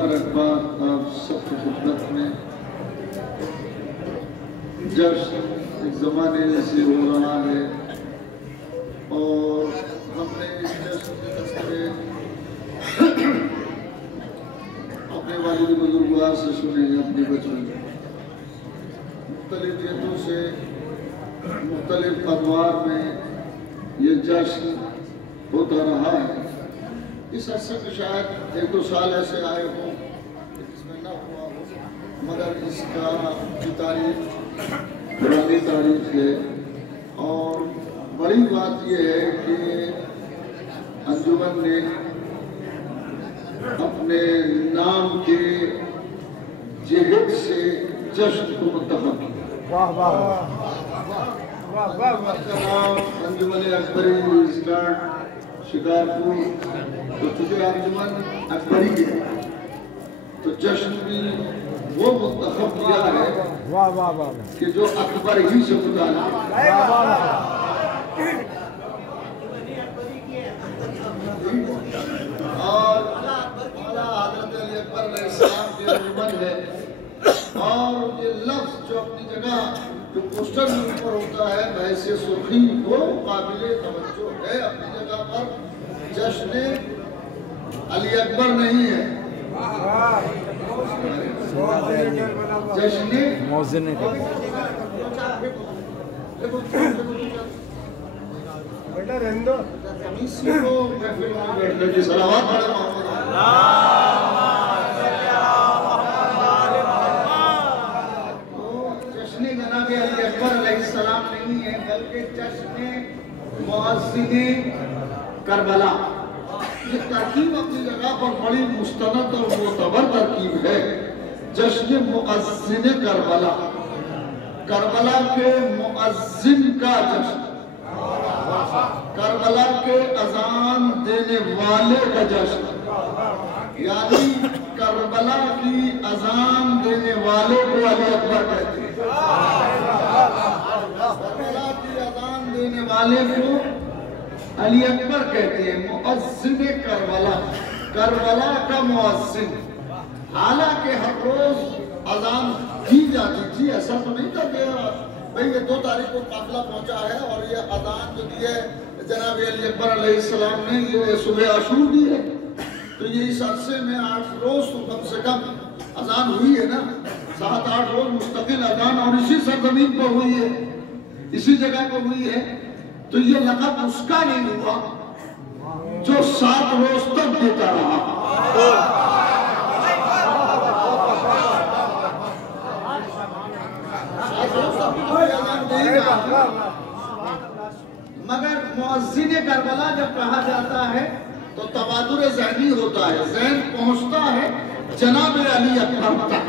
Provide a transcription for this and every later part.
मुबारकबाद आप सबकी खिदमत में। जश्न एक ज़माने से हो रहा है और हमने इस जश्न के तस्वीरें अपने वालिद बुजुर्गवार से सुने, अपने बचपन में मुख्तलिफ जगहों से मुख्तलिफ अनवार में ये जश्न होता रहा है। इस अरसे में शायद 1-2 साल ऐसे आए हों इसमें न हुआ हो, मगर इसका की तारीख पुरानी तारीख है। और बड़ी बात यह है कि अंजुमन ने अपने नाम के जिहद से जश्न को मुंतखब किया। वाह वाह वाह वाह। अंजुमन अकबरी स्टार्ट शिकारपुर, तो चूंकि अंजुमन अकबरी के तो जश्न भी वो मुंतखब किया है वाह वाह वाह कि जो अकबर ही से मुताल्लिक़ है। और हज़रत अली अकबर अलैहिस्सलाम की अंजुमन है। और ये लफ्ज़ जो अपनी जगह जो पोस्टर के ऊपर होता है वैसे सुर्खी वो काबिले तवज्जो है अपनी जगह पर। जश्न अली अकबर नहीं है, जश्न मौज़िन बेटा रहने दो। इसी को महफिल में बैठने की सलावत पढ़े जश्न जनाब अली अकबर अलैहिस्सलाम नहीं है, बल्कि जश्न मुअज़्ज़िने करबला। ये तरकीब अपनी जगह पर बड़ी मुस्तनद और मोतबर तरकीब है। जश्न मुअज़्ज़िने करबला, करबला के मुअज़्ज़िन का जश्न, करबला के अजान देने वाले का जश्न, यानी करबला की अजान देने वाले को अली अकबर कहते हैं। करबला की अजान देने वाले को अली अकबर कहते हैं। मुअज़्ज़िने करबला, करबला का मुअज़्ज़िन। हालांकि हर रोज अजान दी जाती थी, ऐसा तो नहीं था कि भाई ये 2 तारीख को काफिला पहुंचा है और ये अजान जो दी है जनाब अली अकबर अलैहिस्सलाम ने ये सुबह आशूर दी है, तो ये इस अरसे में 8 रोज तो कम से कम अजान हुई है ना, 7-8 रोज मुस्तकिल अजान, और इसी सरजमीन पर हुई है, इसी जगह पर हुई है। तो ये लक़ब उसका नहीं हुआ जो 7 रोज तक देता रहा। मगर मुअज़्ज़िने करबला जब कहा जाता है तो तबादुर ज़हनी होता है, ज़हन पहुंचता है जनाब अली अकबर तक।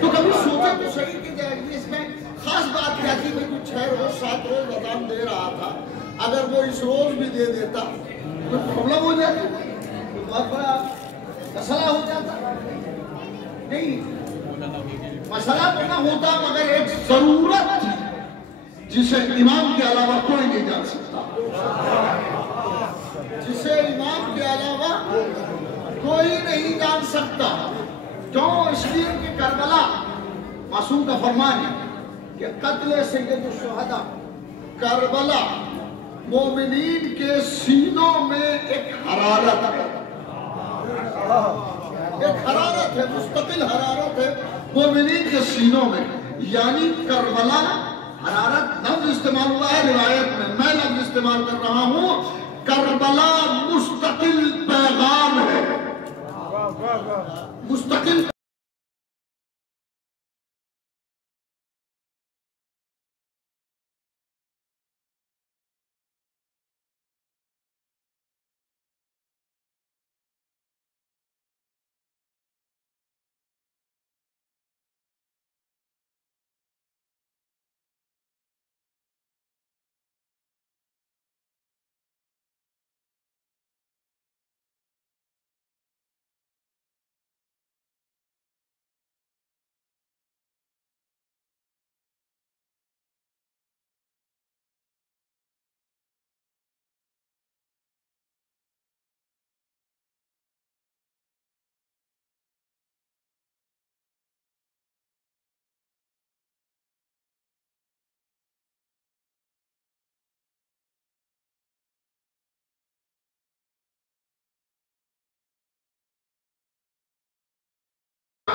तो कभी सोचा तो सही कि इसमें खास बात क्या थी? भाई 6 रोज 7 रोज अज़ान दे रहा था, अगर वो इस रोज भी दे देता तो प्रॉब्लम हो जाती, तो बहुत बड़ा मसला हो जाता। नहीं, मसला तो ना होता, मगर एक जरूरत थी जिसे इमाम के अलावा कोई नहीं जान सकता, जिसे इमाम के अलावा कोई नहीं जान सकता। क्यों? इसलिए कि करबला मासूम का फरमान है कि कत्ल सैयद शुहदा, करबला मोमिनीन के सीनों में एक हरारत है, एक हरारत है, मुस्तकिल हरारत है मोमिनीन के सीनों में। यानी करबला हरारत लफ्ज इस्तेमाल हुआ है रिवायत में, मैं लफ्ज इस्तेमाल कर रहा हूं, करबला मुस्तकिल पैगाम है, मुस्तकिल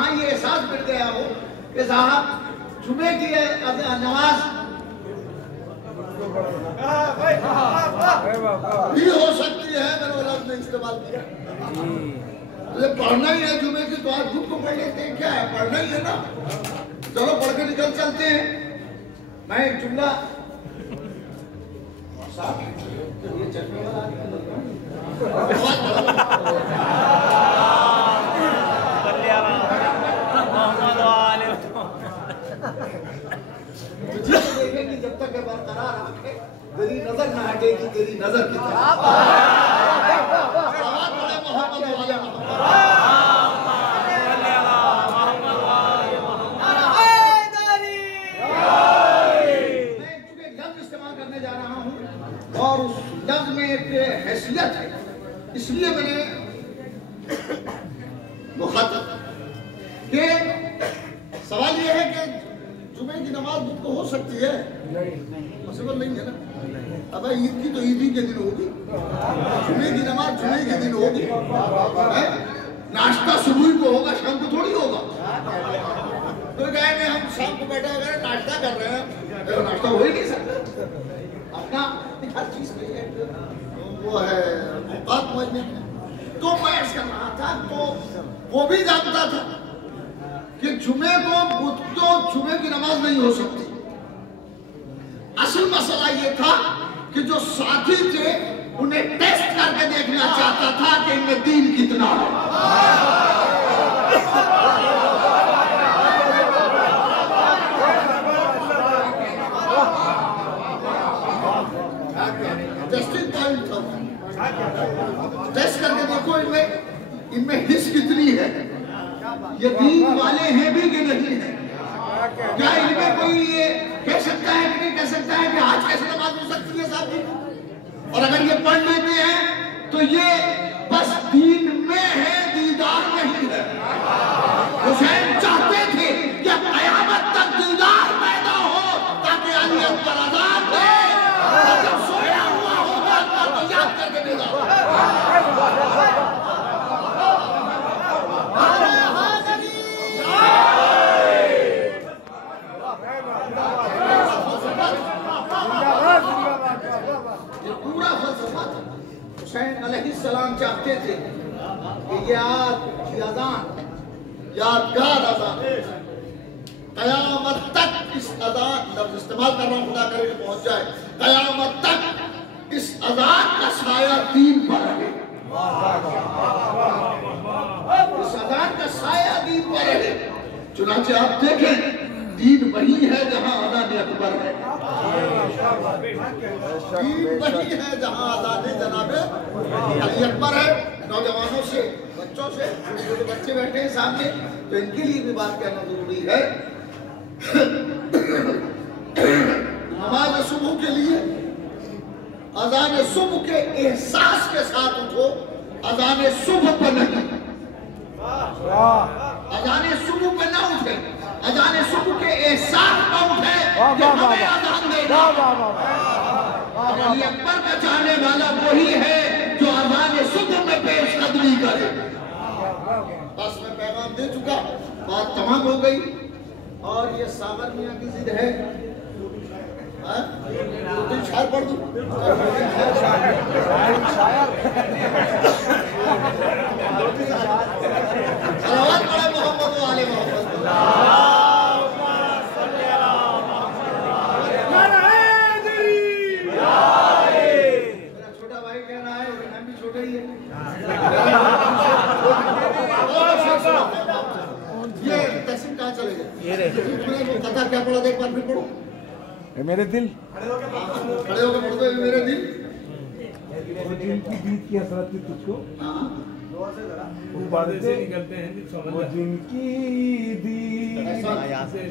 जहां ये एहसास मिल गया हो कि साहब जुमे की नमाज भी हो सकती है, मैंने वो लफ्ज़ इस्तेमाल किया। तो पढ़ना ही है जुमे की, तो आज खुद को पढ़ लेते हैं, क्या है पढ़ना ही है ना, चलो पढ़ के निकल चलते हैं। मैं एक जुमला ये चटनी वाला देखेंगे जब तक बरकरार रखे, तेरी नजर ना हटेगी तेरी नजर की तरफ। इस्तेमाल करने जा रहा हूँ और उस लफ्ज में एक हैसियत है, इसलिए मैंने मुखातब कि सवाल यह है कि जुमे की नमाज मुझको हो सकती है, पॉसिबल नहीं है ना। अब ईद की तो ईद ही के दिन होगी, जुमे की नमाज जुमे के दिन होगी। नाश्ता सुबह को होगा, शाम को थोड़ी होगा। तो कहेंगे हम शाम को बैठे अगर नाश्ता कर रहे हैं तो नाश्ता हो ही नहीं सकता। अपना हर चीज के वो है औकात समझने। तो मैं ऐसा कर रहा था, तो वो भी जानता था कि जुमे को तो जुमे की नमाज नहीं हो सकती। असल मसला ये था कि जो साथी थे उन्हें टेस्ट करके देखना चाहता था कि इनमें दीन कितना है। टेस्टिंग पॉइंट था, टेस्ट करके देखो इनमें हिस्स कितनी है, ये दीन वाले हैं भी कि नहीं है। क्या इनमें कोई ये कह सकता है कि नहीं कह सकता है कि आज कैसे नमाज हो सकती है साहब जी। और अगर ये पढ़ लेते हैं तो ये बस दीन में है, दीदार नहीं है। हुसैन चाहते थे कि कयामत तक दीदार पैदा हो ताकि अली अकबर आजाद दे, जब सोया हुआ होगा तो याद करके देगा। हुसैन अलैहिस्सलाम चाहते थे कि ये अज़ान यादगार अज़ान कयामत तक, इस अज़ान लफ्ज़ इस्तेमाल कर रहा हूँ, खुदा करे कि पहुंच जाए, कयामत तक इस अज़ान का साया दीन पर रहे। इस अज़ान का साया दीन पर रहे। चुनांचे आप देखें दीन वही है जहाँ अज़ान अकबर है, दीन वही है जहाँ अज़ान जनाबे अली अकबर है। नौजवानों से, बच्चों से, जो बच्चे बैठे हैं सामने, तो इनके लिए भी बात कहना जरूरी है। नमाज सुबह के लिए अज़ान सुबह के एहसास के साथ उठो, अज़ान सुबह पर नहीं, अज़ान सुबह पे ना उठे, अज़ान सुबह के एहसास पर उठे कि हमें अज़ान देना। अली अकबर का चाहने वाला वही है जो अज़ान सुबह में पेशकदमी करे। बस मैं पैगाम दे चुका, बात तमाम हो गई। और ये सागर मियां की जिद है, तो शायर पढ़ दूं। सलावत पढ़े मोहम्मद वाले मोहम्मद। छोटा भाई कह रहा है, हम भी छोटे ही है। ये तहसील कहाँ चले गए? कथा क्या पढ़ा था, एक बार फिर पढ़ो। मेरे दिल खड़े होकर पढ़ दो, मेरे दिल। वो जिनकी बीत की हसरत थी तुझको, वो जिनकी दीद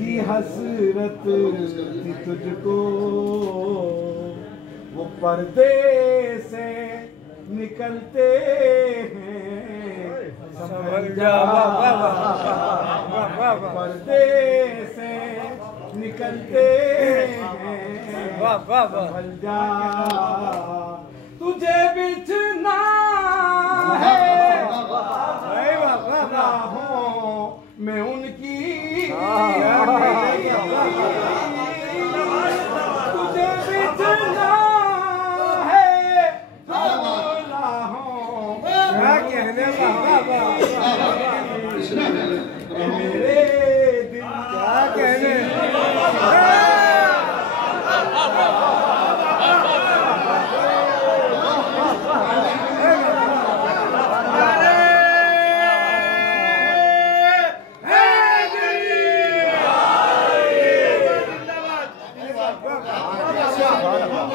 की हसरत थी तुझको, वो पर्दे से निकलते हैं संभल जा, पर्दे से निकलते हैं संभल जा, तुझे बिछना है राहों में मेरे दिल क्या कहने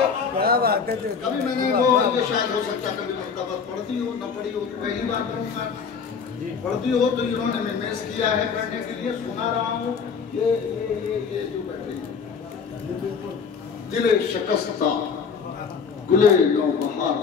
कभी मैंने वो ये शायद हो सकता कभी मर्तबा पढ़ती हो न पढ़ी हो तो पहली बार पढ़ूंगा, पढ़ती हो तो इन्होंने मेमेस किया है पढ़ने के लिए, सुना रहा हूँ। ये जो बैठे दिले शिकस्ता गुले नौबहार